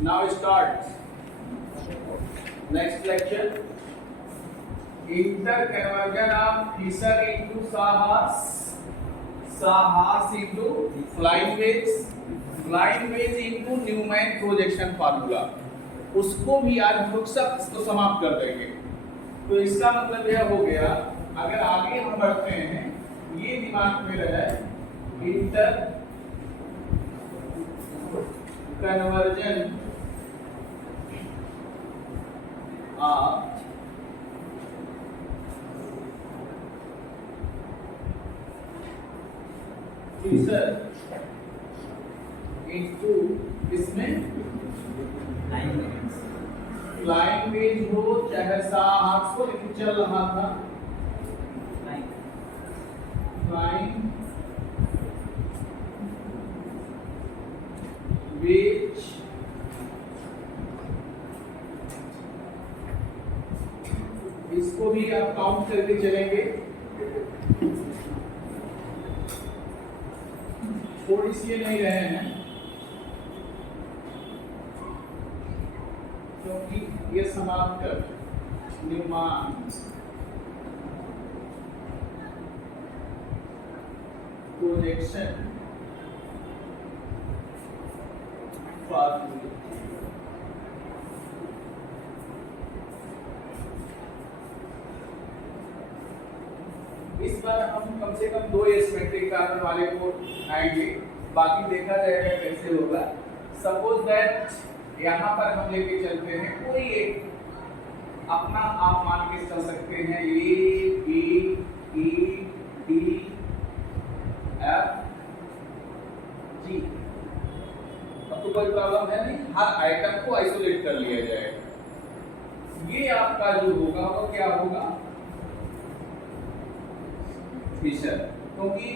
Now start. Next lecture. Interconversion of Fisher into Sahas. Sahas into flying waves. Flying waves into Newman projection formula. उसको भी आज हम लोग सब इसको समाप्त कर देंगे। तो इसका मतलब यह हो गया, अगर आगे हम बढ़ते हैं, ये दिमाग में रहे, inter conversion of Fischer into इसमें फ्लाइंग वेज हो चाहे साहस हो, लेकिन चल रहा था फ्लाइंग वेज इसको भी आप काउंट करके चलेंगे। छोड़ इसलिए नहीं रहे हैं क्योंकि ये समाप्त कर न्यूमैन प्रोजेक्शन फार्मूला। इस बार हम कम से कम 2 एसिमेट्रिक कार्बन वाले को आएंगे, बाकी देखा जाएगा कैसे होगा। सपोज दैट यहाँ पर हम लेके चलते हैं कोई एक अपना, आप मान के चल सकते हैं A B E D F G. अब तो कोई प्रॉब्लम है नहीं, हर आइटम को आइसोलेट कर लिया जाएगा। ये आपका जो होगा वो क्या होगा, फिशर, क्योंकि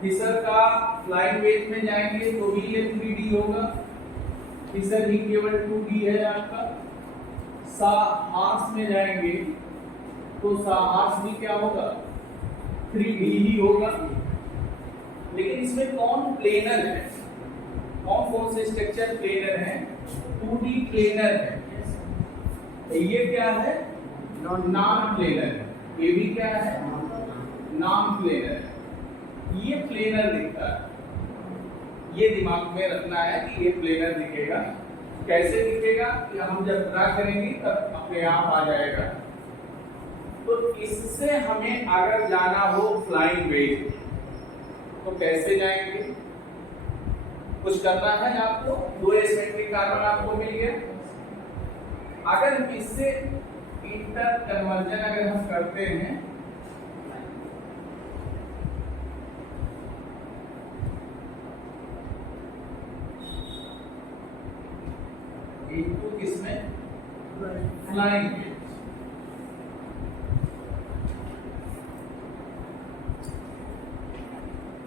फिशर का फ्लाइंग वेज में जाएंगे तो भी ये 3D होगा। फिशर ही केवल 2D है आपका। साहस में जाएंगे तो साहस भी क्या होगा, 3D ही होगा। लेकिन इसमें कौन प्लेनर है, कौन कौन से स्ट्रक्चर प्लेनर हैं, 2D प्लेनर है। ये क्या है, नॉन प्लेनर है। ये भी क्या है, नॉन प्लेनर। ये प्लेनर दिखता है, ये दिमाग में रखना है कि ये प्लेनर दिखेगा। कैसे दिखेगा, कि हम जब ड्रा करेंगे तब अपने आप आ जाएगा। तो इससे हमें अगर जाना हो फ्लाइंग वेज तो कैसे जाएंगे, कुछ करना है आपको। 2 एसिमेट्रिक कार्बन आपको मिल गया। अगर इससे इंटर कन्वर्जन अगर हम करते हैं इनको किसमें, फ्लाइंग वेज,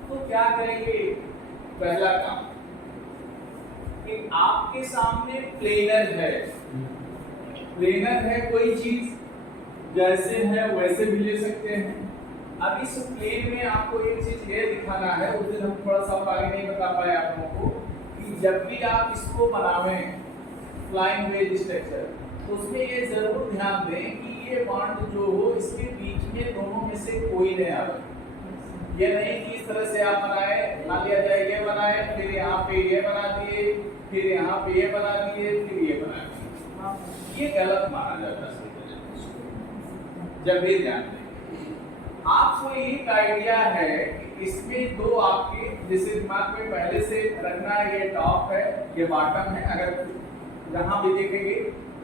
तो क्या करेंगे, पहला काम कि आपके सामने प्लेनर है, प्लेनर है कोई चीज, जैसे है वैसे भी ले सकते हैं। अब इस प्लेन में आपको एक चीज ये दिखाना है, उस दिन हम थोड़ा सा आगे नहीं बता पाए आप लोगों को, कि जब भी आप इसको बनावें फ्लाइंग वेज स्ट्रक्चर, तो उसमें ये जरूर ध्यान दें कि ये बॉन्ड जो हो इसके बीच में दोनों में से कोई नहीं आवे। ये नहीं कि इस तरह से आप बनाए, मान लिया जाए ये बनाए, फिर यहाँ पे ये बना दिए, फिर यहाँ पे ये बना दिए, फिर ये बना दिए, ये गलत माना जाता है। जब भी ध्यान दें, आपको एक आइडिया है कि इसमें 2 आपके जैसे दिमाग में पहले से रखना है, ये टॉप है, ये बॉटम है। अगर जहां भी देखेंगे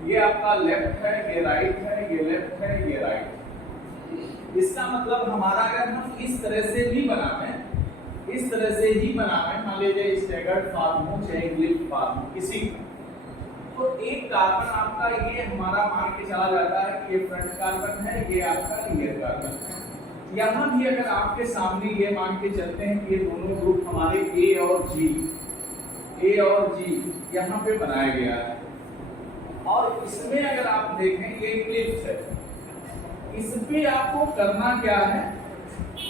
ये आपका लेफ्ट है, ये राइट है, ये लेफ्ट है, ये राइट है। इसका मतलब हमारा अगर हम इस तरह से भी बनावें, इस तरह से ही बनावें, मान लीजिए स्टैगर्ड फॉर्म हो चाहे ग्लिप फॉर्म हो किसी का, तो एक कार्बन आपका ये हमारा मान के चला जाता है कि ये फ्रंट कार्बन है, ये आपका रियर कार्बन है। यहाँ भी अगर आपके सामने ये मान के चलते हैं कि ये दोनों ग्रुप हमारे ए और जी यहाँ पे बनाया गया है। और इसमें अगर आप देखें ये क्लिप्स है, इस पे आपको करना क्या है,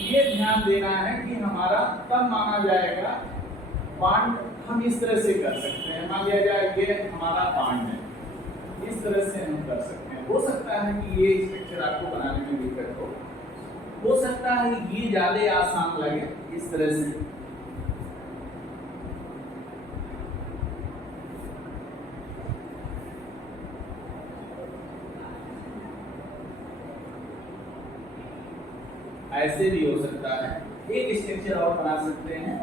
ये ध्यान देना है कि हमारा तब माना जाएगा बॉन्ड हम इस तरह से कर सकते हैं। मान लिया जाए ये हमारा बांड है, इस तरह से हम कर सकते हैं। हो सकता है कि ये स्ट्रक्चर आपको बनाने में दिक्कत हो सकता है ये ज्यादा आसान लगे इस तरह से। ऐसे भी हो सकता है, एक स्ट्रक्चर और बना सकते हैं,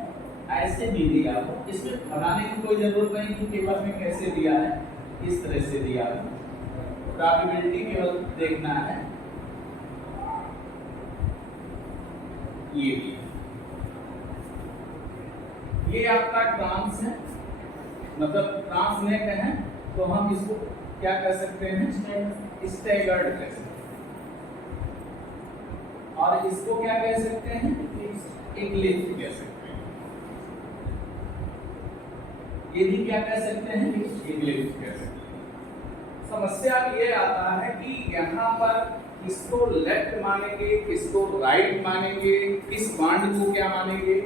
ऐसे भी दिया हो। इसमें बनाने की कोई जरूरत नहीं कि पेपर में कैसे दिया है, इस तरह से दिया है। प्रोबेबिलिटी केवल देखना है। ये आपका ट्रांस है, मतलब ट्रांसनेट है, तो हम इसको क्या कर सकते हैं, स्टैगर्ड कह सकते हैं। और इसको क्या कह सकते हैं, इक्लिप्स कह सकते हैं। ये भी क्या कह सकते हैं, इक्लिप्स कह सकते हैं। समस्या ये आता है कि यहाँ पर किसको लेफ्ट मानेंगे, किसको राइट मानेंगे, किस बांड को क्या मानेंगे।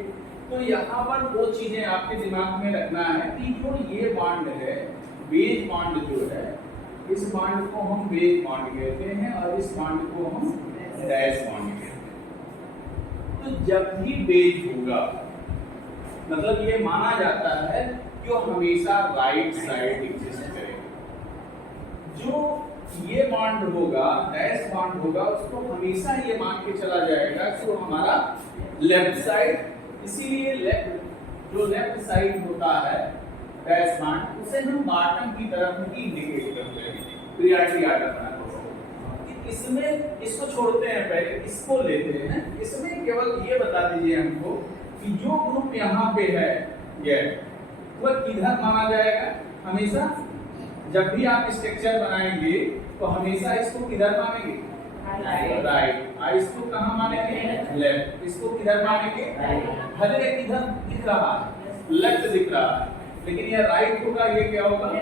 तो यहाँ पर दो चीजें आपके दिमाग में रखना है कि जो ये बांड है, बेज बांड जो है, इस बांड को हम बेज बांड कहते हैं और इस बांड को हम डैश बांड कहते हैं। तो जब भी बेज होगा, मतलब ये माना जाता है कि वो हमेशा राइट साइड एग्जिस्ट करेगा। जो ये बांड होगा, डैश बांड होगा, उसको हमेशा ये मान के चला जाएगा कि वो हमारा लेफ्ट साइड, इसीलिए जो लेफ्ट साइड होता है डैश बांड, उसे हम बॉटम की तरफ ही इंडिकेट करते हैं, प्रियॉरिटी ऑर्डर में। इसमें इसको छोड़ते हैं, पहले इसको लेते हैं। इसमें केवल ये बता दीजिए हमको कि जो ग्रुप यहाँ पे है ये, वह किधर माना जाएगा हमेशा। जब भी आप स्ट्रक्चर बनाएंगे तो हमेशा इसको किधर मानेंगे, राइट। और इसको कहाँ मानेंगे, लेफ्ट। इसको किधर मानेंगे, भले किधर दिख रहा है, लेफ्ट दिख रहा है, लेकिन ये राइट होगा, ये क्या होगा,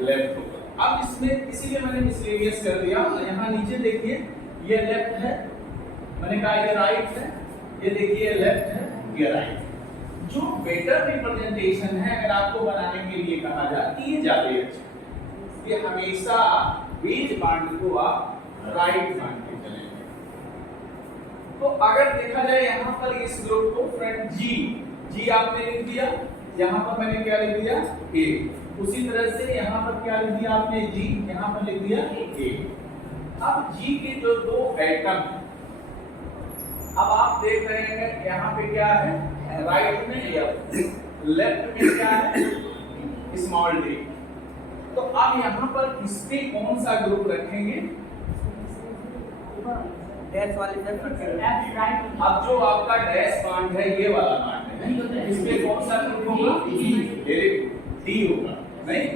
लेफ्ट होगा। अब इसमें इसीलिए मैंने मिसलेनियस कर दिया। यहाँ नीचे देखिए ये लेफ्ट है, मैंने कहा ये राइट है, ये देखिए ये लेफ्ट है, ये राइट। जो बेटर रिप्रेजेंटेशन है अगर आपको बनाने के लिए कहा जाए कि ये ज्यादा अच्छा, ये हमेशा बेज बांड को आप राइट मान के चलेंगे। तो अगर देखा जाए यहाँ पर इस ग्रुप को फ्रेंड जी आपने लिख दिया, यहाँ पर मैंने क्या लिख दिया, ए। उसी तरह से यहाँ पर क्या लिख दिया आपने, जी, यहाँ पर लिख दिया ए। अब जी के जो दो एटम, अब आप देख रहे हैं यहाँ पे क्या है, राइट में एफ, लेफ्ट में क्या है, स्मॉल डी। तो अब यहाँ पर इस पे कौन सा ग्रुप रखेंगे, डैश वाले पे रखेंगे। अब जो आपका डैश बांड है, ये वाला बांड है, इस पे कौन सा ग्रुप होगा, डी होगा, नहीं।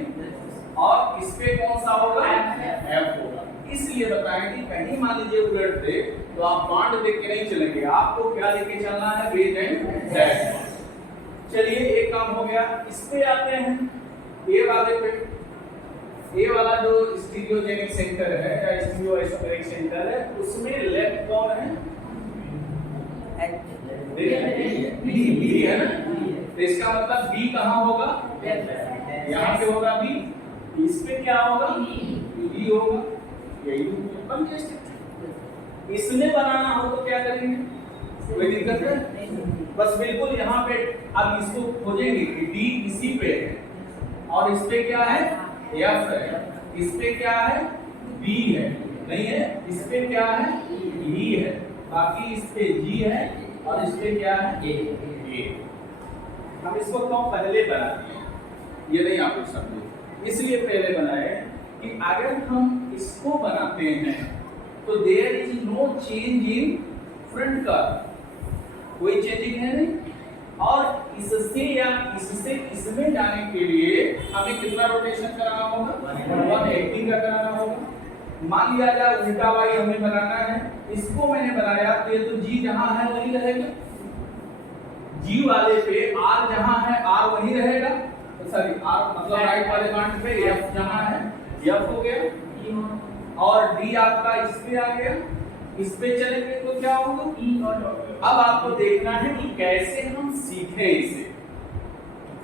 और इस पे कौन सा होगा, एफ होगा। इसलिए बताएं कि कहीं मान लीजिए उलट दे तो आप बांड देख के नहीं चलेंगे, आपको क्या लेके चलना है, बेज एंड डैश। चलिए एक काम हो गया। इस पे आते हैं ए वाले पे। ए वाला जो स्टीरियोजेनिक सेंटर है या स्टीरियोइसोमेरिक सेंटर है, उसमें लेफ्ट कौन है, बी है ना। तो इसका मतलब बी कहाँ होगा, यहाँ पे होगा बी, इस पे क्या होगा, बी होगा। यही बन गया। इसमें बनाना हो तो क्या करेंगे, कोई दिक्कत है, बस बिल्कुल यहाँ पे। अब इसको खोजेंगे कि डी इसी पे है और इस पे क्या है, एफ है, इस पे क्या है, बी है, नहीं है, इस पे क्या है, ई है, बाकी इस पे जी है और इस पे क्या है, ए। हम इसको तो पहले बना दिए, ये नहीं आप लोग समझे, इसलिए पहले बनाए कि अगर हम इसको बनाते हैं तो there is no change in front का, कोई चेंजिंग है नहीं। और इससे या इससे इसमें जाने के लिए हमें कितना रोटेशन कराना होगा, 180 का कराना होगा। मान लिया जाए उल्टा वाई हमें बनाना है, इसको मैंने बनाया तो ये तो जी जहां है वही रहेगा, जी वाले पे आर जहां है आर वही रहेगा, सॉरी आर मतलब राइट वाले बांड पे एफ जहां है एफ हो गया, और डी आपका इस पे आ गया, इस पे चलेंगे तो क्या होगा, अब आपको देखना है कि कैसे हम सीखें इसे।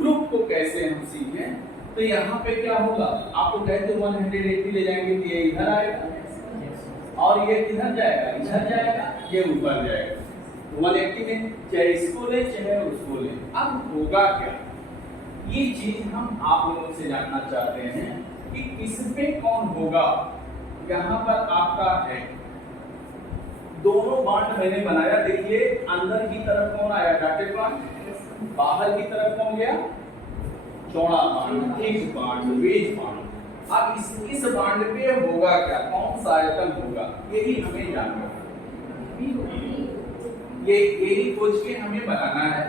ग्रुप को कैसे हम सीखें, तो यहाँ पे क्या होगा, आपको कहते 180 ले जाएंगे तो ये इधर आएगा और ये इधर जाएगा, ये ऊपर जाएगा। 180 में चाहे इसको ले चाहे उसको ले। अब होगा क्या, ये चीज हम आप लोगों से जानना चाहते हैं कि किसपे कौन होगा। यहाँ पर आपका है दोनों बॉन्ड मैंने बनाया, देखिए अंदर की तरफ कौन आया, डॉटेड बॉन्ड, बाहर की तरफ कौन गया, चौड़ा bond, fixed bond, wedge bond. अब इस बॉन्ड पे होगा क्या, कौन सा आयतन होगा, यही हमें जानना है, यही खोज के हमें बनाना है।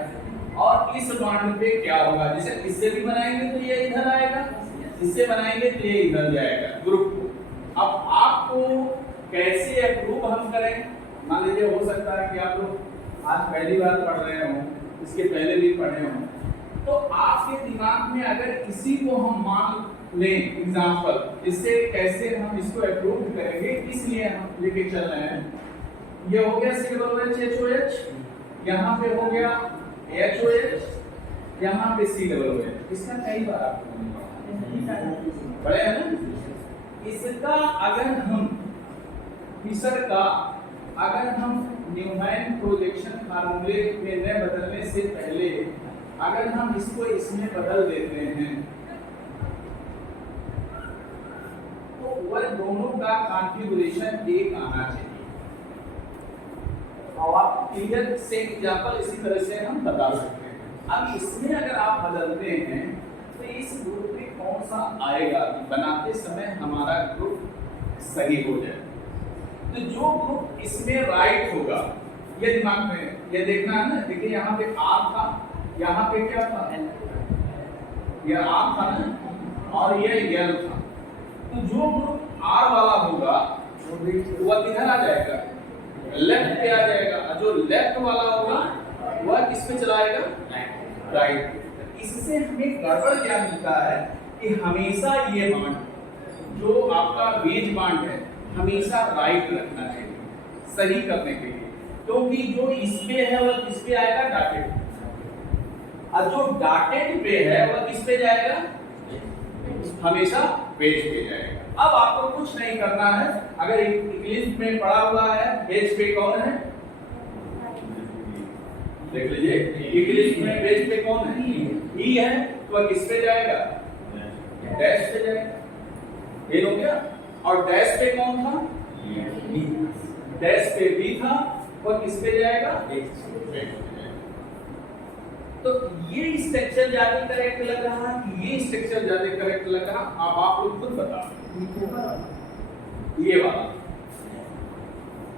और इस बॉन्ड पे क्या होगा, जैसे इससे भी बनाएंगे तो ये इधर आएगा, इससे बनाएंगे तो ये इधर जाएगा ग्रुप को। अब आपको कैसे अप्रूव हम करें, मान लीजिए हो सकता है कि आप लोग आज पहली बार पढ़ रहे हो, इसके पहले भी पढ़े हो, तो आपके दिमाग में अगर इसी को हम मान लें एग्जांपल, इससे कैसे हम इसको अप्रूव करेंगे, इसलिए हम लेके चल रहे हैं। ये हो गया COOH, यहाँ पे हो गया HOH, यहाँ पे COOH। इसका कई बार आपको पढ़े हैं ना। इसका अगर हम फिशर का अगर हम न्यूमैन प्रोजेक्शन फार्मूले में न बदलने से पहले अगर हम इसको इसमें बदल देते हैं तो वह दोनों का कॉन्फ़िगरेशन एक आना चाहिए। और आप क्लियर से एग्जांपल इसी तरह से हम बता सकते हैं। अब इसमें अगर आप बदलते हैं तो इस ग्रुप में कौन सा आएगा, बनाते समय हमारा ग्रुप सही हो जाए। तो जो ग्रुप इसमें राइट होगा, ये दिमाग में ये देखना है ना। देखिए यहाँ पे R था, यहाँ पे क्या था, ये R था ना, और ये L था। तो जो ग्रुप R वाला होगा वो किधर आ जाएगा, लेफ्ट पे आ जाएगा, और जो लेफ्ट वाला होगा वह किस पे चलाएगा, राइट। इससे हमें गड़बड़ क्या मिलता है कि हमेशा ये बॉन्ड जो आपका वेज बॉन्ड है हमेशा राइट रखना चाहिए सही करने के लिए, क्योंकि जो इस पे है वह किस पे आएगा, डॉटेड, और जो डॉटेड पे है वह किस पे जाएगा, हमेशा वेज पे जाएगा। अब आपको कुछ नहीं करना है, अगर इंग्लिश में पढ़ा हुआ है वेज पे कौन है, देख लीजिए इंग्लिश में वेज पे कौन है, ई है, तो वह किस पे जाएगा, डैश पे जाएगा। ये हो गया। और डैश पे कौन था, डैश पे बी था, वह किस पे जाएगा, तो ये स्ट्रक्चर ज्यादा करेक्ट लग रहा है, ये स्ट्रक्चर ज्यादा करेक्ट लग रहा, अब आप लोग खुद बताओ। ये वाला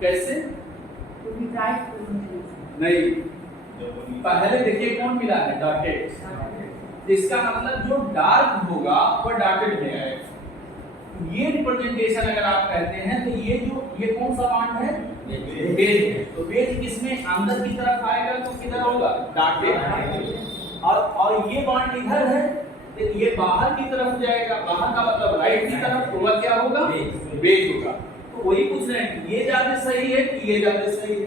कैसे, नहीं पहले देखिए कौन मिला है, डॉटेड। इसका मतलब जो डार्क होगा वह डॉटेड में आएगा। ये रिप्रेजेंटेशन अगर आप कहते हैं तो ये कौन सा बॉन्ड है, वेज है। तो वेज किसमें अंदर की तरफ आएगा तो किधर होगा, डॉटेड। और ये बॉन्ड इधर है तो ये बाहर की तरफ जाएगा, बाहर का मतलब राइट की तरफ, तो वह क्या होगा, वेज होगा। तो वही पूछ रहे हैं ये ज्यादा सही है कि ये ज्यादा सही है।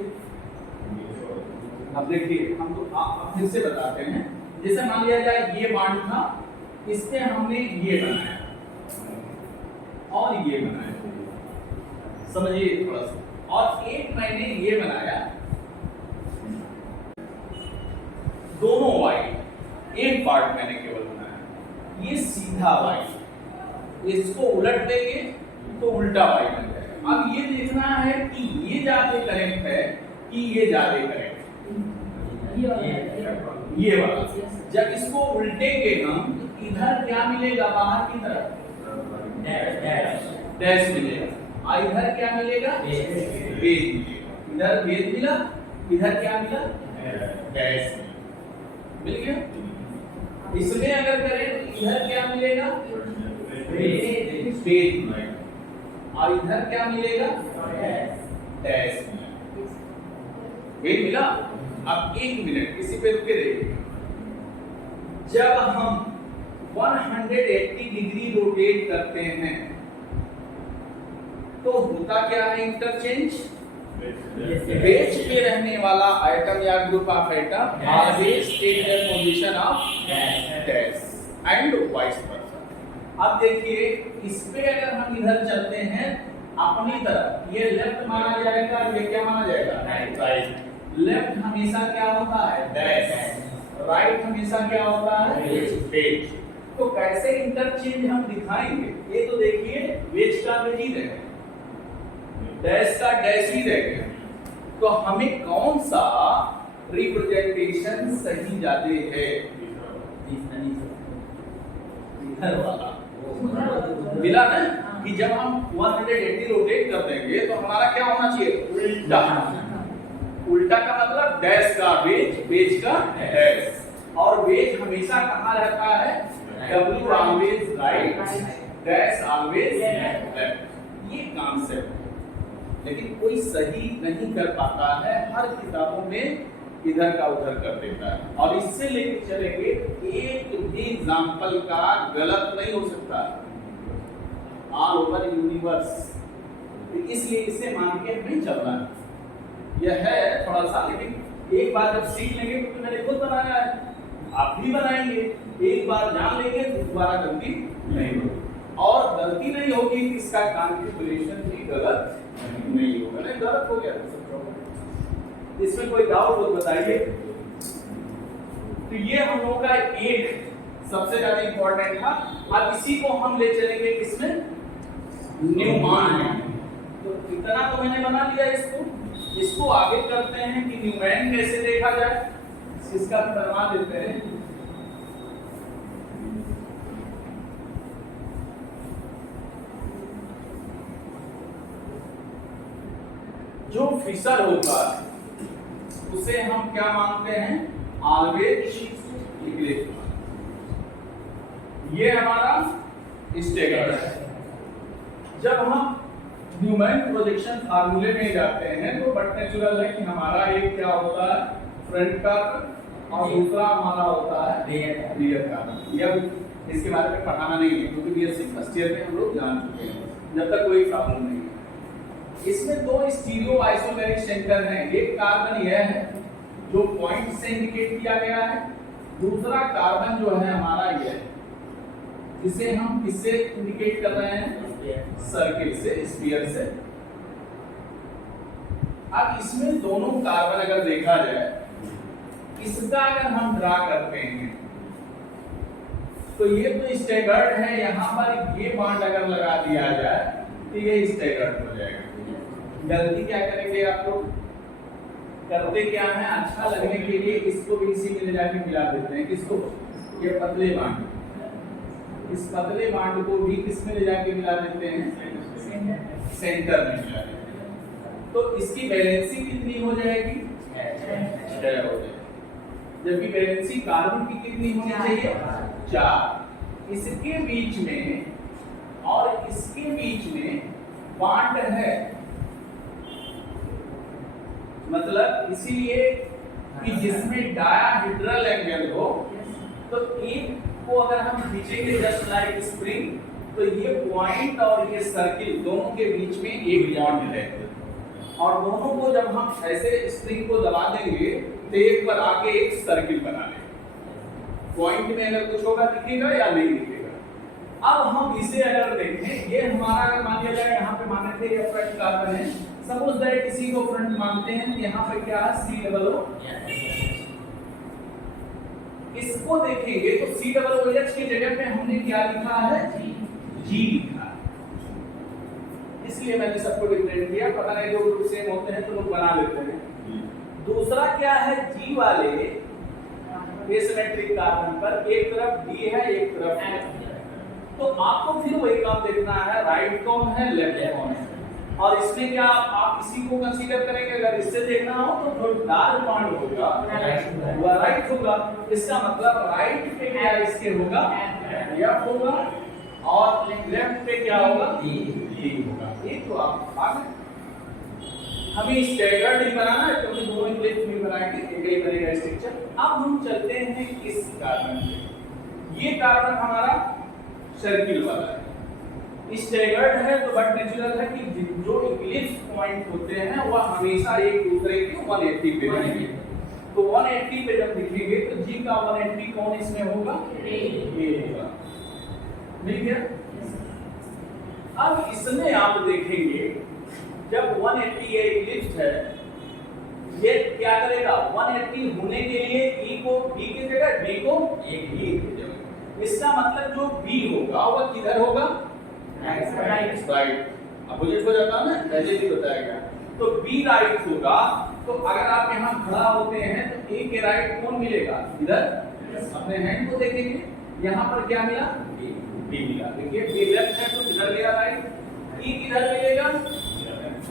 अब देखिए हम तो आप फिर से बताते हैं, जैसे मान लिया जाए ये बॉन्ड था, इससे हमने ये बनाया और ये बनाया, समझिए थोड़ा सा, और एक मैंने ये बनाया, दोनों वाइट, एक पार्ट मैंने केवल बनाया, ये सीधा वाइट, इसको उलट देंगे तो उल्टा वाइट बन जाएगा। अब ये देखना है कि ये ज्यादा करेक्ट है कि ये ज्यादा करेक्ट, ये वाला। जब इसको उल्टेंगे हम, इधर क्या मिलेगा, बाहर की तरफ डैश मिलेगा, और इधर क्या मिलेगा, वेज मिलेगा। इधर वेज मिला, इधर क्या मिला, डैश मिल गया। इसमें अगर करें तो इधर क्या मिलेगा, वेज मिलेगा, और इधर क्या मिलेगा, डैश मिलेगा। वेज मिला। अब एक मिनट इसी पे रुके रहिए। जब हम 180 डिग्री रोटेट करते हैं तो होता क्या है, इंटरचेंज, बेंच पे रहने वाला आइटम या group of item always take the position of desk and vice versa. अब देखिए इस पे अगर हम इधर चलते हैं अपनी तरफ, ये लेफ्ट माना जाएगा, ये क्या माना जाएगा? राइट। लेफ्ट हमेशा क्या होता है? डेस्क। राइट हमेशा क्या होता है? बेंच। तो कैसे इंटरचेंज हम दिखाएंगे? ये तो देखिए बेंच का बेंच ही रहेगा, डैश का डैश ही रहेगा। तो हमें कौन सा रिप्रेजेंटेशन सही जाते है? इधर वाला मिला ना कि जब हम 180 रोटेट कर देंगे तो हमारा क्या होना चाहिए? उल्टा। उल्टा का मतलब डैश का बेज, बेज का डैश। और बेज हमेशा कहाँ रहता है? W always right, dash always left. ये कॉन्सेप्ट लेकिन कोई सही नहीं कर पाता है, हर किताबों में इधर का उधर कर देता है। और इससे लेके चलेंगे एक भी एग्जांपल का गलत नहीं हो सकता ऑल ओवर यूनिवर्स, इसलिए इसे मान के हमें चलना है। यह है थोड़ा सा, लेकिन एक बार जब सीख लेंगे तो मैंने खुद बनाया है, आप भी बनाएंगे। एक बार जान लेंगे तो दोबारा गलती नहीं होगी, और गलती नहीं होगी इसका कॉन्फ़िगरेशन भी गलत नहीं होगा। नहीं गलत हो गया तो सब प्रॉब्लम, इसमें कोई डाउट हो तो बताइए। तो ये हम लोगों का एक सबसे ज्यादा इंपॉर्टेंट था। अब इसी को हम ले चलेंगे किसमें? न्यूमैन। तो इतना तो मैंने बना लिया इसको आगे करते हैं कि न्यूमैन कैसे देखा जाए, इसका करवा देते हैं। जो फिशर होगा उसे हम क्या मानते हैं? Always equilibrium. ये हमारा स्टेगर है। जब हम न्यूमैन प्रोजेक्शन फार्मूले में जाते हैं तो बट नेचुरल है कि हमारा एक क्या होता है? फ्रंट कर्व, और दूसरा हमारा होता है रियर कर्व। यह इसके बारे में पढ़ाना नहीं है क्योंकि बीएससी फर्स्ट ईयर में हम लोग जान चुके हैं, जब तक कोई प्रॉब्लम नहीं है। इसमें दो स्टीरियो आइसोमेरिक सेंटर हैं। एक कार्बन यह है जो पॉइंट से इंडिकेट किया गया है, दूसरा कार्बन जो है हमारा यह है जिसे हम किससे इंडिकेट कर रहे हैं? सर्किल से, स्फीयर से। अब इसमें दोनों कार्बन अगर देखा जाए, इसका अगर हम ड्रा करते हैं तो ये तो स्टैगर्ड है, यहां पर ये बॉन्ड अगर लगा दिया जाए तो ये स्टैगर्ड हो जाएगा। गलती क्या करेंगे आप लोग? करते क्या है? अच्छा लगने के लिए इसको भी इसी में ले जाके मिला देते हैं। किसको? ये पतले बांड, इस पतले बांड को भी किसमें ले जाके मिला देते हैं? सेंटर में मिला देते हैं। तो इसकी वैलेंसी कितनी हो जाएगी? 6 हो जाएगी, जबकि वैलेंसी कार्बन की कितनी होनी चाहिए? 4। इसके बीच में और इसके बीच में बॉन्ड है, मतलब इसीलिए कि जिसमें डायाहेड्रल एंगल हो, तो एक को अगर हम खींचेंगे जस्ट लाइक स्प्रिंग, तो ये पॉइंट और ये सर्किल दोनों के बीच में एक बॉन्ड है, और दोनों को जब हम ऐसे स्प्रिंग को दबा देंगे तो एक पर आके एक सर्किल बना लेगा। पॉइंट में अगर कुछ होगा दिखेगा या नहीं दिखेगा। अब हम इसे अगर देखें, ये हमारा अगर मान लिया जाए यहाँ पे माने थे ये फ्रंट कार्बन है, सपोज दैट इसी को फ्रंट मानते हैं, तो यहाँ पे क्या है? COO। इसको देखेंगे तो COOH की जगह पे हमने क्या लिखा है? G लिखा। इसलिए मैंने सबको डिफरेंट किया, पता नहीं जो ग्रुप सेम होते हैं तो लोग बना लेते हैं। दूसरा क्या है? G वाले एसिमेट्रिक कार्बन पर एक तरफ D है, एक तरफ F। तो आपको फिर वही काम देखना है, राइट कौन है, लेफ्ट कौन है। और इसमें क्या आप इसी को कंसीडर करेंगे? अगर इससे देखना हो तो जो डार्क बॉन्ड होगा वो राइट होगा। इसका मतलब राइट पे क्या इसके होगा? F होगा, और लेफ्ट पे क्या होगा? D होगा। ये तो आप आगे हमें स्टैगर्ड ही बनाना है, क्योंकि दोनों क्लिप में बनाएंगे, एक ही बनेगा स्ट्रक्चर। अब हम चलते हैं इस कार्बन पे। ये कार्बन हमारा सर्किल वाला है, स्टैगर्ड है तो बट नेचुरल है कि जो इक्लिप्स पॉइंट होते हैं वह हमेशा एक दूसरे के 180 पे रहेंगे। तो 180 पे जब लिखेंगे तो जी का 180 कौन इसमें होगा? ए होगा। मिल गया? अब इसमें आप देखेंगे जब 180 ये इक्लिप्स है, ये क्या करेगा? 180 होने के लिए ई को बी की जगह, बी को ए की जगह। इसका मतलब जो बी होगा वह किधर होगा? राइट। अपोजिट हो जाता है ना, पहले भी बताया गया। तो बी राइट होगा। तो अगर आप यहाँ खड़ा होते हैं तो ए के राइट कौन मिलेगा? इधर अपने हैंड को देखेंगे, यहाँ पर क्या मिला? बी मिला। देखिए बी लेफ्ट है तो किधर गया? राइट। ई किधर मिलेगा?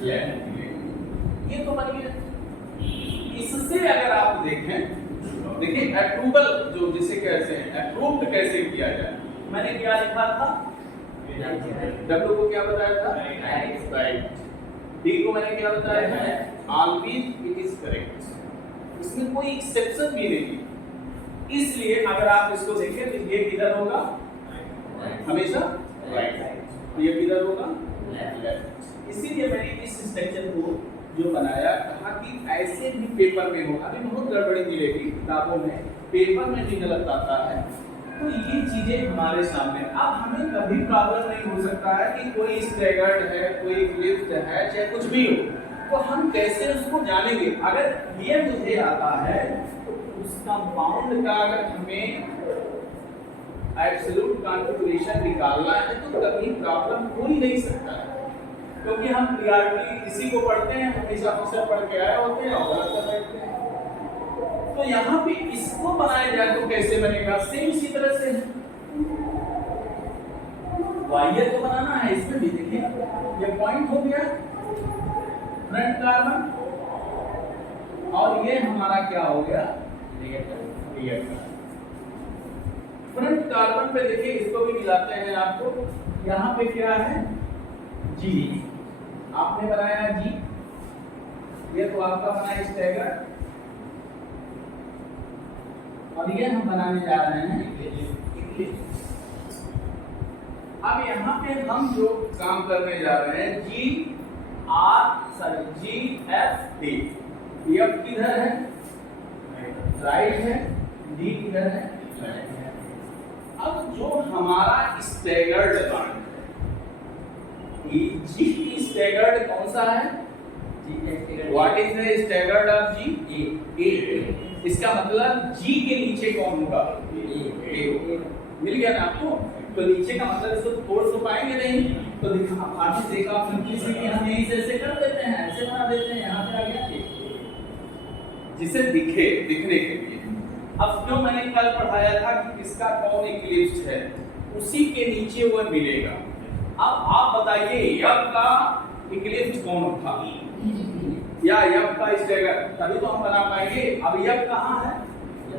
लेफ्ट मिलेगा। ये तो बन गया। इससे अगर आप देखें, देखिए अप्रूवल जो जिसे कहते हैं, अप्रूव्ड कैसे किया जाए, मैंने क्या लिखा था? W को क्या बताया था? राइट। D को मैंने क्या बताया है? Always it is correct. इसमें कोई एक्सेप्शन भी नहीं। इसलिए अगर आप इसको देखें तो ये किधर होगा? हमेशा राइट। तो ये किधर होगा? लेफ्ट। इसीलिए मैंने इस स्ट्रक्चर को जो बनाया, कहा कि ऐसे भी पेपर में होगा। अभी बहुत गड़बड़ी मिलेगी किताबों में, पेपर में भी गलत आता है। तो ये चीजें हमारे सामने, अब हमें कभी प्रॉब्लम नहीं हो सकता है कि कोई स्टैगर्ड है, कोई इक्लिप्स्ड है, चाहे कुछ भी हो, तो हम कैसे उसको जानेंगे? अगर ये मुझे आता है तो उस कंपाउंड का अगर हमें एब्सोल्यूट कॉन्फ़िगरेशन निकालना है तो कभी प्रॉब्लम हो ही नहीं सकता है, क्योंकि हम पीआरटी इसी को पढ़ते हैं, हमेशा ऑफिसर पढ़ के आए होते हैं और गलत कर बैठते हैं। तो यहाँ पे इसको बनाया जाए तो कैसे बनेगा? सेम इसी तरह से वायर को बनाना है, इसमें भी देखिए ये पॉइंट हो गया फ्रंट कार्बन, और ये हमारा क्या हो गया? Rear carbon. फ्रंट कार्बन पे देखिए इसको भी मिलाते हैं आपको। यहाँ पे क्या है? जी। आपने बनाया जी, ये तो आपका बना स्टैगर, और ये हम बनाने जा रहे हैं इक्लिप्स। अब यहाँ पे हम जो काम करने जा रहे हैं, जी एफ डी। एफ किधर है? राइट है। डी किधर है? लेफ्ट है। अब जो हमारा स्टैगर्ड बॉन्ड है, जी की स्टैगर्ड कौन सा है? What is the staggered of जी? ए। इसका मतलब जी के नीचे कौन होगा? ए। मिल गया ना आपको? तो नीचे का मतलब इसको तोड़ तो पाएंगे नहीं, तो आपने देखा सिंपलिसिटी हम यहीं से ऐसे कर देते हैं, ऐसे बना देते हैं। यहाँ पे आ गया जिसे दिखे, दिखने के लिए। अब जो मैंने कल पढ़ाया था कि किसका कौन इक्लिप्स है, उसी के नीचे वो मिलेगा। अब आप बताइए यब का इक्लिप्स कौन था? या यब का स्टैगर, तभी तो हम बना पाएंगे। अब यब कहाँ है?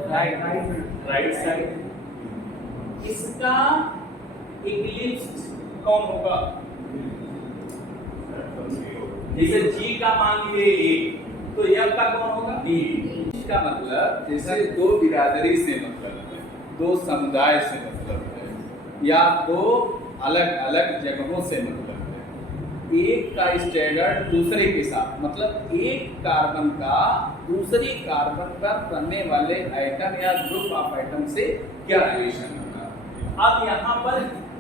Right side. इसका इक्लिप्स कौन होगा? जैसे जी का मान लिए ए, तो यब का कौन होगा? बी। इसका मतलब जैसे दो बिरादरी से मतलब है, दो समुदाय से मतलब है, या दो अलग अलग जगहों से मतलब है। एक का स्टैगर्ड दूसरे के साथ, मतलब एक कार्बन का दूसरी कार्बन पर बनने वाले आइटम या ग्रुप ऑफ आइटम से क्या रिलेशन होगा। अब यहाँ पर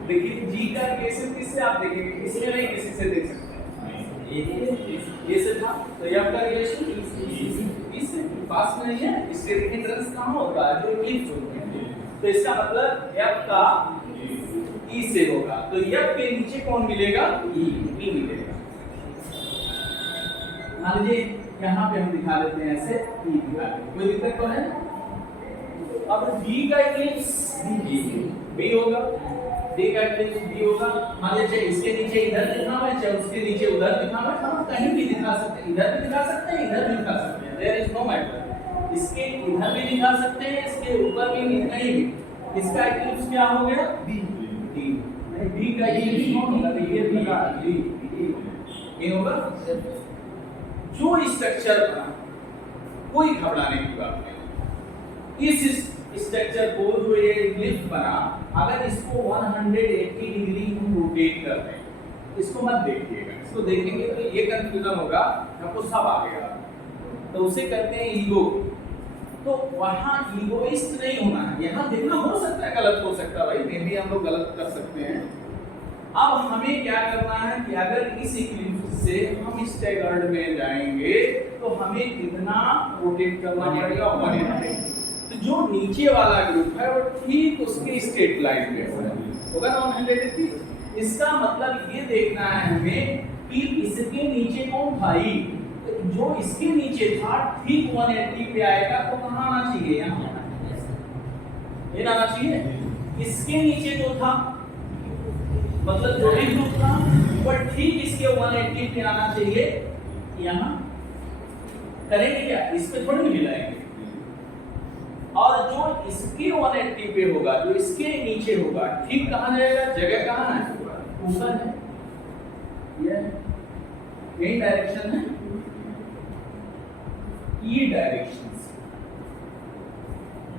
देखिए जी का रिलेशन किससे आप देखेंगे? किससे नहीं, किसी से देख सकते हैं। ये से था, तो यह का रिलेशन इससे पास में नहीं है, इसके इंट्रेंस कहाँ होगा? जो इक्लिप्स होते हैं। तो इसका मतलब एफ का ई से होगा, तो एफ के नीचे कौन मिलेगा? ई मिलेगा। मान लीजिए यहाँ पे हम दिखा देते हैं ऐसे, ई दिखा देते, कोई दिक्कत तो है? अब बी का इक्लिप्स बी होगा, डी का इक्लिप्स बी होगा। मान लीजिए इसके नीचे इधर लिखा हुआ है, चाहे उसके नीचे उधर लिखा हुआ है, हम कहीं भी दिखा सकते हैं, इधर भी दिखा सकते हैं, इधर भी दिखा सकते हैं, देयर इज नो मैटर। इसके इधर भी दिखा सकते हैं, इसके ऊपर भी, कहीं भी। इसका इक्लिप्स क्या हो गया? बी। बी का इक्लिप्स कौन होगा? ये बी का ये होगा। जो स्ट्रक्चर बना, कोई घबराने की बात नहीं। इस स्ट्रक्चर को जो ये इक्लिप्स बना, अगर इसको 180 डिग्री हम रोटेट कर रहे हैं। इसको मत देखिएगा, इसको देखेंगे तो ये कंफ्यूजन होगा, आपको सब आ गया। तो उसे कहते हैं ईगो। तो वहां ईगोइस्ट नहीं होना है। यहाँ देखना हो सकता है गलत हो सकता है भाई, मे भी हम लोग गलत कर सकते हैं। अब हमें क्या करना है कि अगर इस इक्लिप्स से हम इस स्टैगर्ड में जाएंगे तो हमें कितना रोटेट करना पड़ेगा, 180। तो जो नीचे वाला ग्रुप है वो ठीक उसके स्ट्रेट लाइन में होगा ना 180। इसका मतलब ये देखना है हमें कि इसके नीचे कौन था, जो इसके नीचे था ठीक 180 पे आएगा तो कहां आना चाहिए, यहाँ ये आना चाहिए। इसके नीचे जो था मतलब जो भी ग्रुप था वो ठीक इसके 180 पे आना चाहिए, यहाँ करेंगे क्या, इस पे थोड़ी मिलाएंगे। और जो इसके 180 पे होगा, जो इसके नीचे होगा, ठीक कहां जाएगा, जगह कहां है, ऊपर है, यही डायरेक्शन है, ये डायरेक्शंस,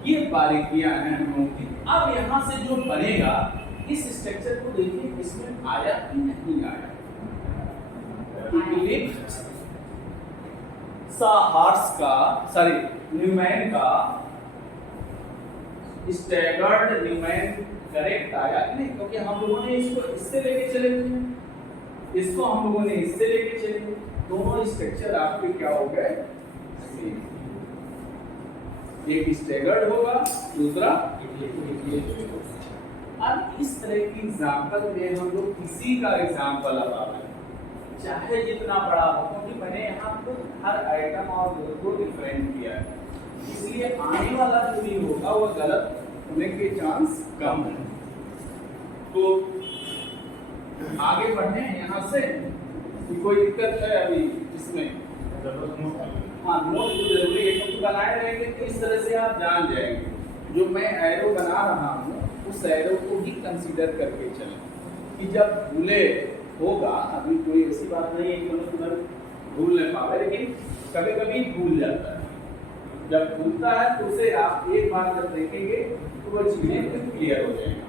ये बारीकियां हैं हम लोगों की। अब यहां से जो बनेगा इस स्ट्रक्चर को देखिए, इसमें आया कि नहीं आया। इक्लिप्स साहर्स का न्यूमैन का स्टैगर्ड न्यूमैन करेक्ट आया कि नहीं, क्योंकि हम लोगों ने इसको इससे लेके चले थे, इसको हम लोगों ने इससे लेके चले, दोनों स्ट्रक्चर आपके क्या हो गए, एक स्टैगर्ड होगा, दूसरा। अब इस तरह की एग्जांपल में हम लोग किसी का एग्जांपल अब चाहे जितना बड़ा हो, क्योंकि मैंने यहाँ पर हर आइटम और को डिफरेंट किया है, इसलिए आने वाला जो भी होगा वो गलत होने के चांस कम है। तो आगे बढ़े यहाँ से, कोई दिक्कत है अभी इसमें? हाँ, नोट तो जरूरी है, क्योंकि बनाए रहेंगे तो इस तरह से आप जान जाएंगे। जो मैं एरो बना रहा हूँ उस एरो को ही कंसीडर करके चलें कि जब भूले होगा, अभी कोई ऐसी बात नहीं है कि हम तुरंत भूल नहीं पावे, लेकिन कभी कभी भूल जाता है। जब भूलता है तो उसे आप एक बार जब देखेंगे तो वह चीजें क्लियर हो जाएंगी।